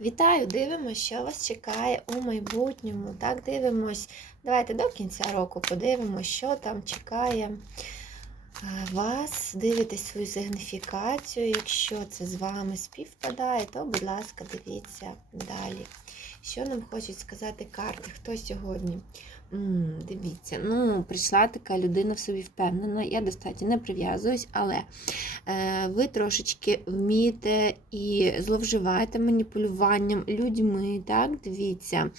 Вітаю! Дивимося, що вас чекає у майбутньому. Так, дивимось. Давайте до кінця року подивимося, що там чекає вас. Дивитесь свою сигніфікацію. Якщо це з вами співпадає, то, будь ласка, дивіться далі. Що нам хочуть сказати карти? Хто сьогодні? М, дивіться, ну, прийшла така людина в собі впевнена. Я достатньо не прив'язуюсь, але е, ви трошечки вмієте і зловживаєте маніпулюванням людьми, так, дивіться.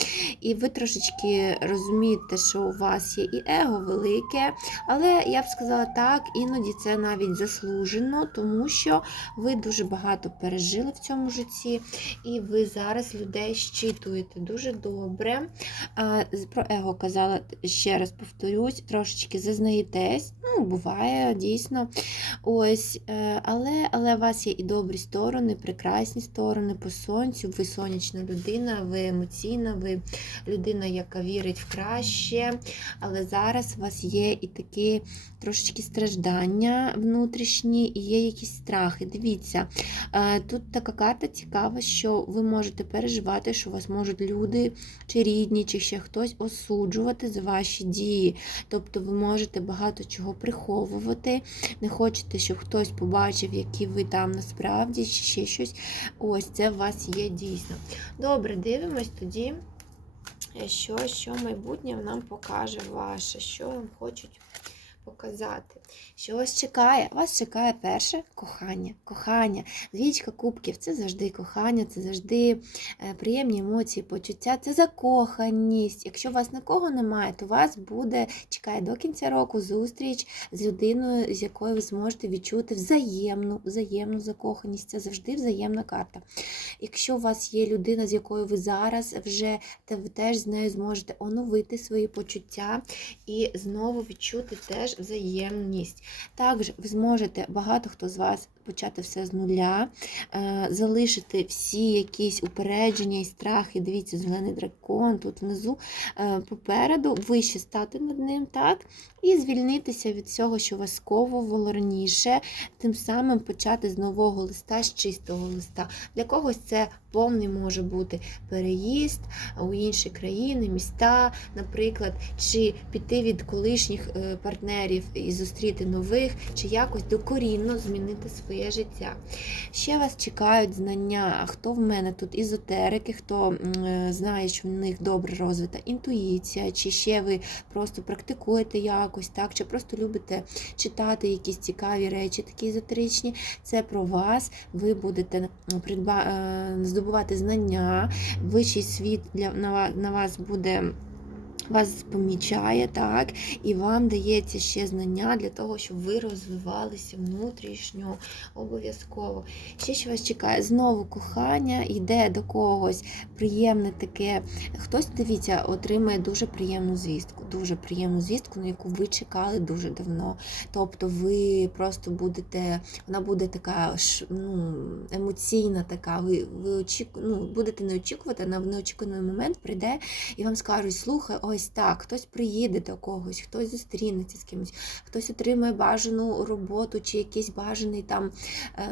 І ви трошечки розумієте, що у вас є і его велике, але я б сказала так, іноді це навіть заслужено, тому що ви дуже багато пережили в цьому житті, і ви зараз людей щитуєте дуже добре. Про его казала ще раз повторюсь, трошечки зазнаєтесь. Ну, буває дійсно. Ось, е, але, але у вас є і добрі сторони, прекрасні сторони по сонцю. Ви сонячна людина, ви емоційна, ви людина, яка вірить в краще. Але зараз у вас є і такі трошечки страждання внутрішні, і є якісь страхи. Дивіться, е, тут така карта цікава, що ви можете переживати, що вас можуть люди чи рідні, чи ще хтось осуджувати за ваші дії. Тобто ви можете багато чого приховувати, не хочете, щоб хтось побачив, які ви там насправді, чи ще щось. Ось це у вас є дійсно. Добре, дивимось тоді, що, що майбутнє нам покаже ваше, що вам хочуть показати. Що вас чекає? Вас чекає перше кохання. Кохання. Двічка кубків це завжди кохання, це завжди е, приємні емоції, почуття, це закоханість. Якщо у вас нікого немає, то вас буде чекає до кінця року зустріч з людиною, з якою ви зможете відчути взаємну, взаємну закоханість. Це завжди взаємна карта. Якщо у вас є людина, з якою ви зараз вже, ви теж з нею зможете оновити свої почуття і знову відчути теж взаємність. Також ви зможете, багато хто з вас почати все з нуля, е, залишити всі якісь упередження і страхи. Дивіться, зелений дракон тут внизу, е, попереду, вище стати над ним, так? І звільнитися від всього, що вас сковувало раніше, тим самим почати з нового листа, з чистого листа. Для когось це повний може бути переїзд у інші країни, міста, наприклад, чи піти від колишніх е, партнерів і зустріти нових, чи якось докорінно змінити своє життя. Ще вас чекають знання. Хто в мене тут ізотерики, хто е, знає, що в них добре розвита інтуїція, чи ще ви просто практикуєте якось, так, чи просто любите читати якісь цікаві речі, такі езотеричні. Це про вас. Ви будете придба... е, здобувати знання, вищий світ для на вас буде. Вас помічає, так, і вам дається ще знання для того, щоб ви розвивалися внутрішньо, обов'язково. Ще що вас чекає? Знову кохання, йде до когось приємне таке. Хтось, дивіться, отримає дуже приємну звістку, дуже приємну звістку, на яку ви чекали дуже давно. Тобто ви просто будете, вона буде така ну, емоційна, така. Ви, ви очіку, ну, будете не очікувати, на неочікуваний момент прийде і вам скажуть, слухай, ось так, хтось приїде до когось, хтось зустрінеться з кимось, хтось отримає бажану роботу чи якийсь бажаний там е,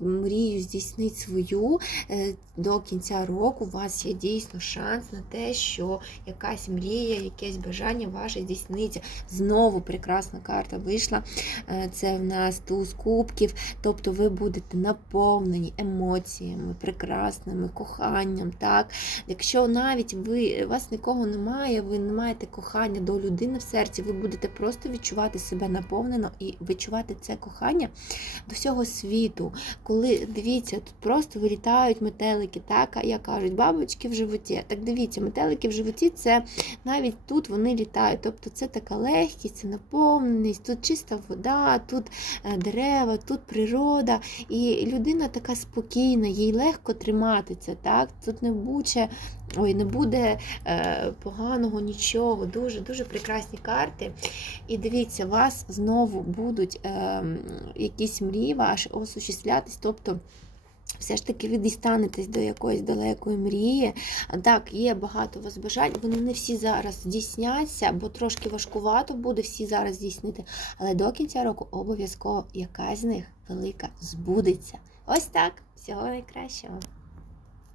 мрію здійснить свою. Е, до кінця року у вас є дійсно шанс на те, що якась мрія, якесь бажання ваше здійсниться. Знову прекрасна карта вийшла. Е, Це в нас туз кубків. Тобто ви будете наповнені емоціями, прекрасними, коханням. так. Якщо навіть ви, вас нікого немає, ви не маєте кохання до людини в серці, ви будете просто відчувати себе наповнено і відчувати це кохання до всього світу. Коли дивіться, тут просто вилітають метелики, так, як кажуть, бабочки в животі. Так дивіться, метелики в животі це навіть тут вони літають. Тобто це така легкість, це наповненість, тут чиста вода, тут е, дерева, тут природа. І людина така спокійна, їй легко тримати це. так, Тут не буде, ой, не буде е, поганого нічого. Дуже дуже прекрасні карти. І дивіться, у вас знову будуть е, якісь мрії ваші осуществлятись. Тобто все ж таки ви дістанетесь до якоїсь далекої мрії. Так, є багато у вас бажань, вони не всі зараз здійсняться, бо трошки важкувато буде всі зараз здійснити. Але до кінця року обов'язково якась з них велика збудеться. Ось так. Всього найкращого.